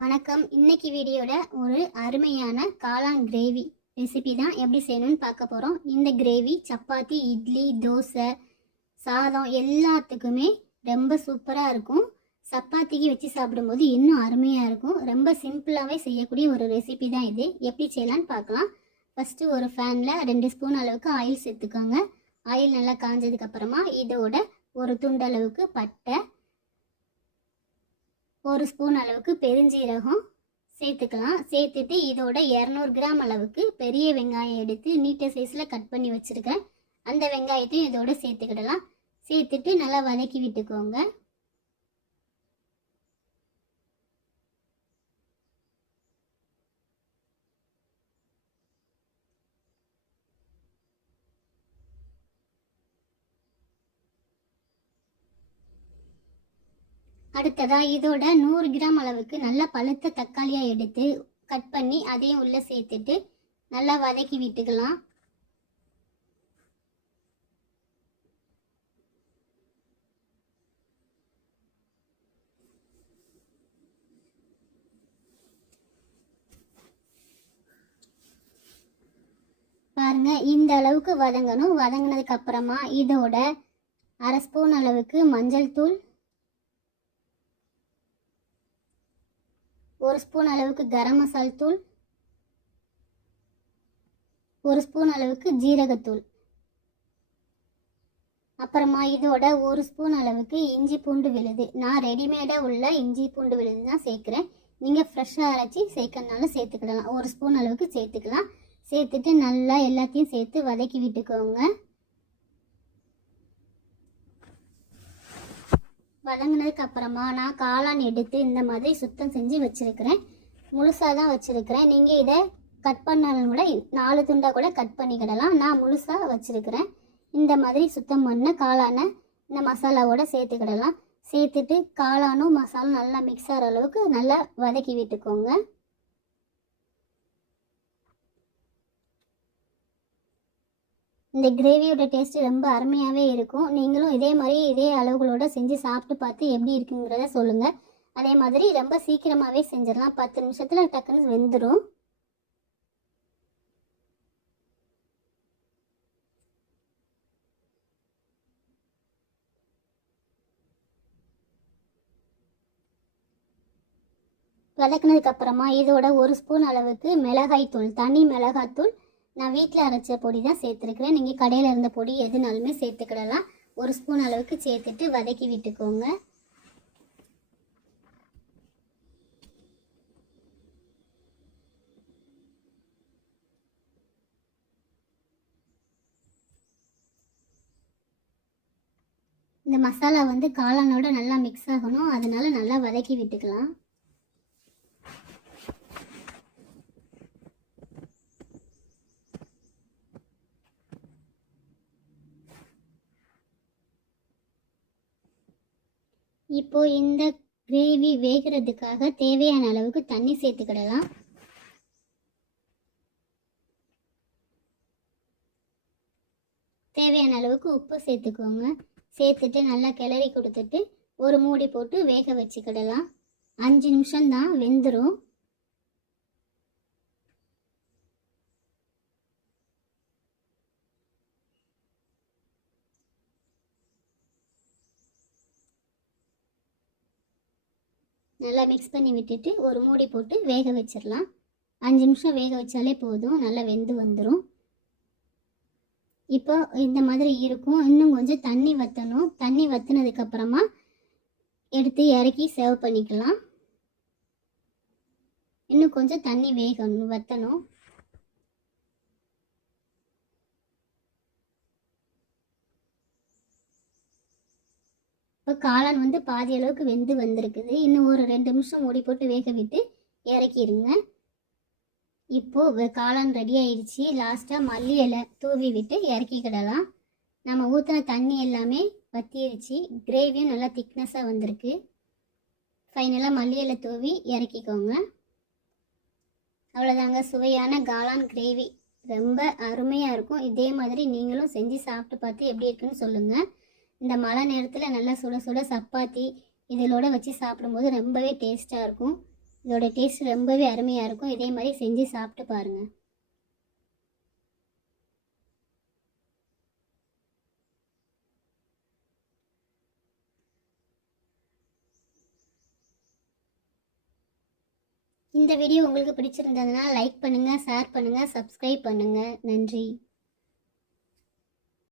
வணக்கம். இன்னைக்கு வீடியோட ஒரு அருமையான காளான் கிரேவி ரெசிபி தான் எப்படி செய்யணும்னு பார்க்க போகிறோம். இந்த கிரேவி சப்பாத்தி, இட்லி, தோசை, சாதம் எல்லாத்துக்குமே ரொம்ப சூப்பராக இருக்கும். சப்பாத்திக்கு வச்சு சாப்பிடும்போது இன்னும் அருமையாக இருக்கும். ரொம்ப சிம்பிளாகவே செய்யக்கூடிய ஒரு ரெசிபி தான் இது. எப்படி செய்யலான்னு பார்க்கலாம். ஃபஸ்ட்டு ஒரு ஃபேனில் 2 ஸ்பூன் அளவுக்கு ஆயில் சேர்த்துக்கோங்க. ஆயில் நல்லா காஞ்சதுக்கப்புறமா இதோட ஒரு துண்டளவுக்கு பட்டை, 1 ஸ்பூன் அளவுக்கு பெருஞ்சீரகம் சேர்த்துக்கலாம். சேர்த்துட்டு இதோட 200 கிராம் அளவுக்கு பெரிய வெங்காயம் எடுத்து நீட்ட சைஸில் கட் பண்ணி வச்சுருக்கேன். அந்த வெங்காயத்தையும் இதோட சேர்த்துக்கிடலாம். சேர்த்துட்டு நல்லா வதக்கி விட்டுக்கோங்க. அடுத்ததாக இதோட 100 கிராம் அளவுக்கு நல்லா பழுத்த தக்காளியாக எடுத்து கட் பண்ணி அதையும் உள்ளே சேர்த்துட்டு நல்லா வதக்கி விட்டுக்கலாம். பாருங்க, இந்த அளவுக்கு வதங்கணும். வதங்கினதுக்கு அப்புறமா இதோட 1/2 ஸ்பூன் அளவுக்கு மஞ்சள் தூள், 1 ஸ்பூன் அளவுக்கு கரம் மசால் தூள், 1 ஸ்பூன் அளவுக்கு ஜீரகத்தூள், அப்புறமா இதோட 1 ஸ்பூன் அளவுக்கு இஞ்சி பூண்டு விழுது. நான் ரெடிமேடாக உள்ள இஞ்சி பூண்டு விழுது தான் சேர்க்குறேன். நீங்கள் ஃப்ரெஷ்ஷாக அரைச்சி சேர்க்கறதுனால சேர்த்துக்கிடலாம். 1 ஸ்பூன் அளவுக்கு சேர்த்துக்கலாம். சேர்த்துட்டு நல்லா எல்லாத்தையும் சேர்த்து வதக்கி விட்டுக்கோங்க. வதங்கினதுக்கு அப்புறமா நான் காளான் எடுத்து இந்த மாதிரி சுத்தம் செஞ்சு வச்சுருக்கிறேன். முழுசாக தான் வச்சுருக்கிறேன். நீங்கள் இதை கட் பண்ணாலும் கூட 4 துண்டாக கூட கட் பண்ணிக்கிடலாம். நான் முழுசாக வச்சுருக்கிறேன். இந்த மாதிரி சுத்தம் பண்ண காளானை இந்த மசாலாவோட சேர்த்துக்கிடலாம். சேர்த்துட்டு காளானும் மசாலும் நல்லா மிக்ஸ் ஆகிற அளவுக்கு நல்லா வதக்கி விட்டுக்கோங்க. இந்த கிரேவியோட டேஸ்ட் ரொம்ப அருமையாகவே இருக்கும். நீங்களும் இதே மாதிரி இதே அளவுகளோட செஞ்சு சாப்பிட்டு பார்த்து எப்படி இருக்குங்கிறத சொல்லுங்கள். அதே மாதிரி ரொம்ப சீக்கிரமாகவே செஞ்சிடலாம். 10 நிமிஷத்தில் டக்குன்னு வெந்துடும். வதக்குனதுக்கு அப்புறமா இதோட 1 ஸ்பூன் அளவுக்கு மிளகாய் தூள், தனி மிளகாய் தூள், நான் வீட்டில் அரைச்ச பொடி தான் சேர்த்துருக்குறேன். நீங்கள் கடையில் இருந்த பொடி எதுனாலுமே சேர்த்துக்கிடலாம். 1 ஸ்பூன் அளவுக்கு சேர்த்துட்டு வதக்கி விட்டுக்கோங்க. இந்த மசாலா காளானோட நல்லா மிக்ஸ் ஆகணும். அதனால நல்லா வதக்கி விட்டுக்கலாம். இப்போ இந்த கிரேவி வேகிறதுக்காக தேவையான அளவுக்கு தண்ணி சேர்த்துக்கிடலாம். தேவையான அளவுக்கு உப்பு சேர்த்துக்கோங்க. சேர்த்துட்டு நல்லா கிளறி கொடுத்துட்டு ஒரு மூடி போட்டு வேக வச்சுக்கிடலாம். 5 நிமிஷம் தான் வெந்துடும். நல்லா மிக்ஸ் பண்ணி விட்டுட்டு ஒரு மூடி போட்டு வேக வச்சிடலாம். 5 நிமிஷம் வேக வச்சாலே போதும், நல்லா வெந்து வந்துடும். இப்போ இந்த மாதிரி இருக்கும். இன்னும் கொஞ்சம் தண்ணி வற்றணும். தண்ணி வற்றினதுக்கப்புறமா எடுத்து இறக்கி சர்வ் பண்ணிக்கலாம். இன்னும் கொஞ்சம் தண்ணி வற்றணும். இப்போ காளான் பாதி அளவுக்கு வெந்து வந்திருக்குது. இன்னும் ஒரு 2 நிமிஷம் மூடி போட்டு வேக விட்டு இறக்கிடுங்க. இப்போது காளான் ரெடி ஆயிடுச்சு. லாஸ்ட்டாக மல்லி இலை தூவி விட்டு இறக்கிக்கிடலாம். நம்ம ஊற்றின தண்ணி எல்லாமே வற்றிடுச்சு. கிரேவியும் நல்லா திக்னஸாக வந்திருக்கு. ஃபைனலாக மல்லி இலை தூவி இறக்கிக்கோங்க. அவ்வளோதாங்க, சுவையான காளான் கிரேவி ரொம்ப அருமையாக இருக்கும். இதே மாதிரி நீங்களும் செஞ்சு சாப்பிட்டு பார்த்து எப்படி இருக்குன்னு சொல்லுங்கள். இந்த மழை நேரத்தில் நல்லா சுட சுட சப்பாத்தி இதோட வச்சு சாப்பிடும்போது ரொம்பவே டேஸ்ட்டாக இருக்கும். இதோட டேஸ்ட் ரொம்பவே அருமையாக இருக்கும். இதே மாதிரி செஞ்சு சாப்பிட்டு பாருங்கள். இந்த வீடியோ உங்களுக்கு பிடிச்சிருந்ததுன்னா லைக் பண்ணுங்கள், ஷேர் பண்ணுங்கள், சப்ஸ்கிரைப் பண்ணுங்கள். நன்றி.